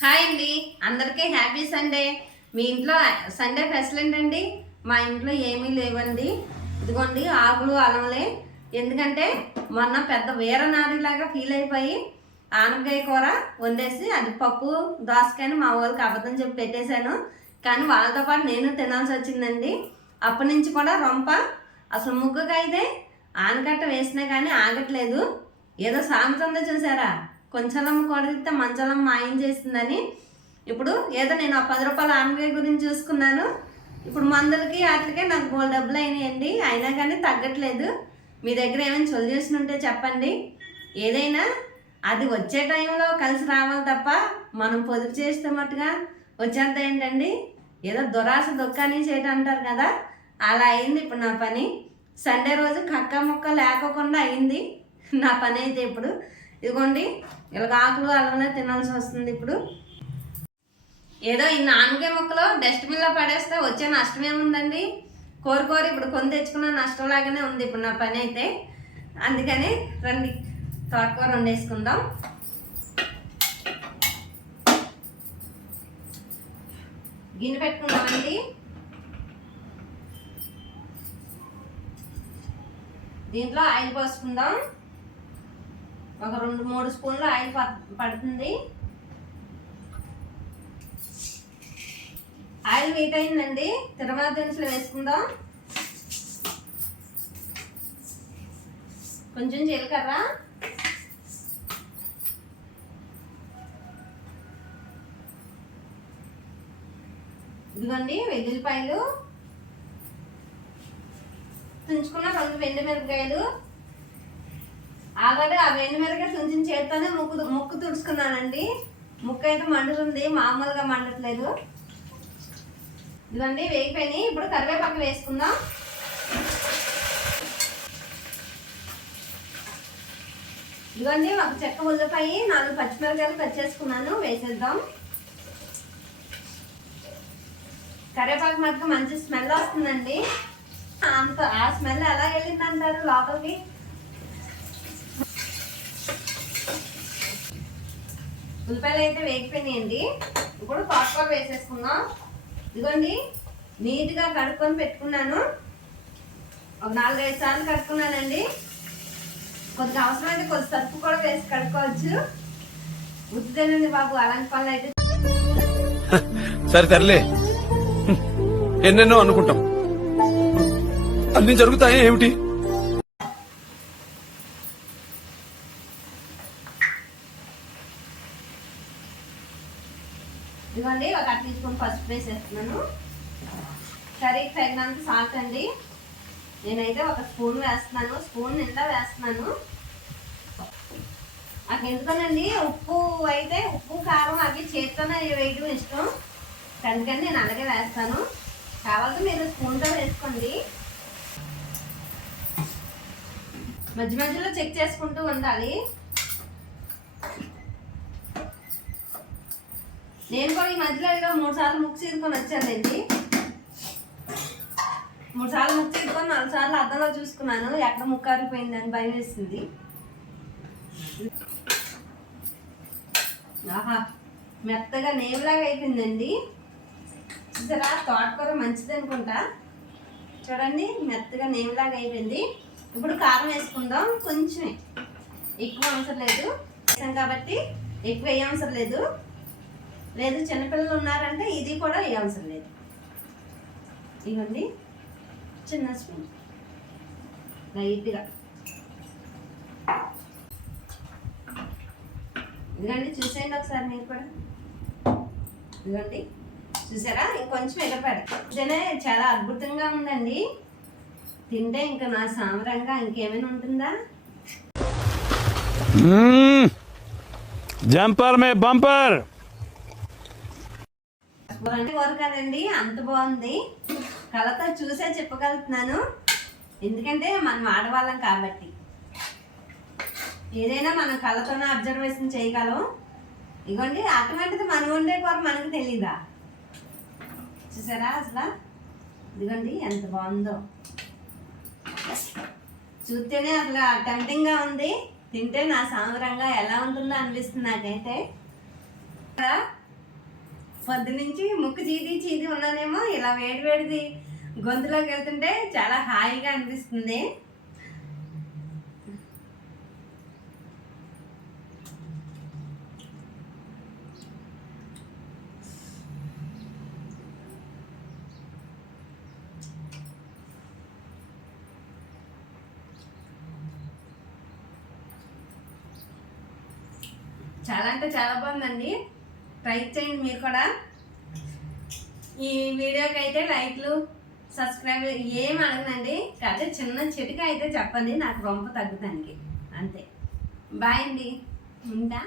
Hi అండి, అందరికీ happy Sunday. మీ ఇంట్లో సండే స్పెషల్ ఏంటండి? మా ఇంట్లో ఏమీ లేవండి. ఇదిగోండి ఆకులు అలమలే. ఎందుకంటే మొన్న పెద్ద వీరనారిలాగా ఫీల్ అయిపోయి ఆనపకాయ కూర వండేసి అది పప్పు దోసకాయని మా వాళ్ళకి అబద్ధం చెప్పి పెట్టేశాను. కానీ వాళ్ళతో పాటు నేను తినాల్సి వచ్చిందండి. అప్పటి నుంచి కూడా రొంప అసలు ముగ్గకైతే ఆనకట్ట వేసినా కానీ ఆగట్లేదు. ఏదో సామెత ఉందో చూసారా, కొంచెం కొడితే మంచలం మాయం చేసిందని. ఇప్పుడు ఏదో నేను ఆ 10 రూపాయల ఆనపకాయ గురించి చూసుకున్నాను. ఇప్పుడు మందులకి వాటికే నాకు బోల్ డబ్బులు అయినాయండి. అయినా కానీ తగ్గట్లేదు. మీ దగ్గర ఏమైనా సొల్యూషన్ ఉంటే చెప్పండి. ఏదైనా అది వచ్చే టైంలో కలిసి రావాలి తప్ప మనం పొదుపు చేస్తే మట్టుగా వచ్చేద్దా ఏంటండి? ఏదో దురాశ దుఃఖాన్ని చేయటం అంటారు కదా, అలా అయింది ఇప్పుడు నా పని. సండే రోజు కక్క ముక్క లేకోకుండా అయింది నా పని అయితే. ఇప్పుడు ఇదిగోండి ఇలాగ ఆకులు అలవనే తినాల్సి వస్తుంది. ఇప్పుడు ఏదో ఈ నానకాయ ముక్కలు డస్ట్బిన్లో పడేస్తే వచ్చే నష్టం ఏముందండి? కోరి ఇప్పుడు కొని తెచ్చుకున్న నష్టం లాగానే ఉంది ఇప్పుడు నా పని అయితే. అందుకని రండి తోటకూర వండేసుకుందాం. గిన్నె పెట్టుకుందామండి. దీంట్లో ఆయిల్ పోసుకుందాం. ఒక 2-3 స్పూన్లు ఆయిల్ పడుతుంది. ఆయిల్ హీట్ అయిందండి. తిరుమల దినుసులు వేసుకుందాం. కొంచెం జీలకర్ర, ఇదిగోండి వెల్లుల్లిపాయలు, తుంచుకున్న 2 ఎండుమిరపకాయలు. ఆల్రెడీ ఆ ఎండుమిరపకాయ తుంచిన చేత్తోనే ముక్కు తుడుచుకున్నానండి. ముక్కు అయితే మండుతుంది, మామూలుగా మండట్లేదు. ఇదిగోండి వేగిపోయినాయి. ఇప్పుడు కరివేపాకు వేసుకుందాం. ఇదిగోండి ఒక చెక్క ఉల్లిపాయ, 4 పచ్చిమిరపకాయలు కట్ చేసుకున్నాను, వేసేద్దాం. కరివేపాకు మటుకు మంచి స్మెల్ వస్తుందండి. ఆ స్మెల్ ఎలా వెళ్ళింది అంటారు లోపలికి? ఉల్లిపాయలు అయితే వేగిపోయినాయండి. ఇప్పుడు తోటకూర వేసేసుకుందాం. ఇదిగోండి నీట్గా కడుక్కొని పెట్టుకున్నాను. ఒక 4-5 సార్లు కడుక్కున్నానండి. కొద్దిగా అవసరమైతే కొద్ది సరుకు కూడా వేసి కడుక్కోవచ్చు. ఉత్తిదేనండి బాబు, అలాంటి పనులు అయితే. సరే తరలే, ఎన్నెన్నో అనుకుంటాం, అన్ని జరుగుతాయి ఏమిటి? ఇదిగోండి ఒక 1 టీ స్పూన్ పసుపు వేసేస్తున్నాను. కర్రీకి తగినంత సాల్ట్ అండి. నేనైతే 1 స్పూన్ వేస్తున్నాను, స్పూన్ నిండా వేస్తున్నాను. నాకు ఎందుకనండి ఉప్పు అయితే ఉప్పు కారం అవి చేత్తోనే వేయడం ఇష్టం, అందుకని నేను అలాగే వేస్తాను. కావాలంటే మీరు స్పూన్తో వేసుకోండి. మధ్య మధ్యలో చెక్ చేసుకుంటూ ఉండాలి. నేను కూడా ఈ మధ్యలో 3 సార్లు ముక్కు చీరుకొని వచ్చానండి. 3 సార్లు ముక్కు చీరుకొని 4 సార్లు అద్దంలో చూసుకున్నాను, ఎక్కడ ముక్కు ఆరిపోయిందని భయం వేసింది. ఆహా, మెత్తగా నేవులాగా అయిపోయిందండి. చూసారా, తోటకూర మంచిది అనుకుంటా. చూడండి మెత్తగా నేవులాగా అయిపోయింది. ఇప్పుడు కారం వేసుకుందాం. కొంచెం ఎక్కువ అవసరం లేదు, వేసాం కాబట్టి ఎక్కువ వేయ అవసరం లేదు. చిన్నపిల్లలు ఉన్నారంటే ఇది కూడా వేయ అవసరం లేదు. ఇవ్వండి చిన్న స్పూన్ లైట్గా. ఇదిగండి చూసేయండి ఒకసారి మీరు కూడా. ఇదిగోండి చూసారా, ఇంకొంచెం ఎగపెడతా. ఇదేనే చాలా అద్భుతంగా ఉందండి. తింటే ఇంకా నా సామరంగా ఇంకేమైనా ఉంటుందా? జంపర్ మే బంపర్ కూర కదండి, అంత బాగుంది. కళతో చూసే చెప్పగలుగుతున్నాను, ఎందుకంటే మనం ఆడవాళ్ళం కాబట్టి. ఏదైనా మనం కళతోనే అబ్జర్వేషన్ చేయగలం. ఇగోండి అటువంటిది మనం వండే కూర మనకు తెలీదా? చూసారా అసలు? ఇదిగోండి ఎంత బాగుందో, చూస్తేనే అసలు టెంప్టింగ్గా ఉంది. తింటే నా సామరంగా ఎలా ఉంటుందో అనిపిస్తుంది నాకైతే. పొద్దునుంచి ముక్కు చీది చీది ఉన్నానేమో ఇలా వేడి వేడిది గొంతులోకి వెళ్తుంటే చాలా హాయిగా అనిపిస్తుంది. చాలా అంటే చాలా బాగుందండి. ట్రై చేయండి మీరు కూడా. ఈ వీడియోకి అయితే లైక్లు సబ్స్క్రైబ్ ఏం అడగనండి, కాకపోతే చిన్న చిటిక అయితే చెప్పండి నాకు రొంప తగ్గుతానికి అంతే. బాయ్ అండి, ఉంటా.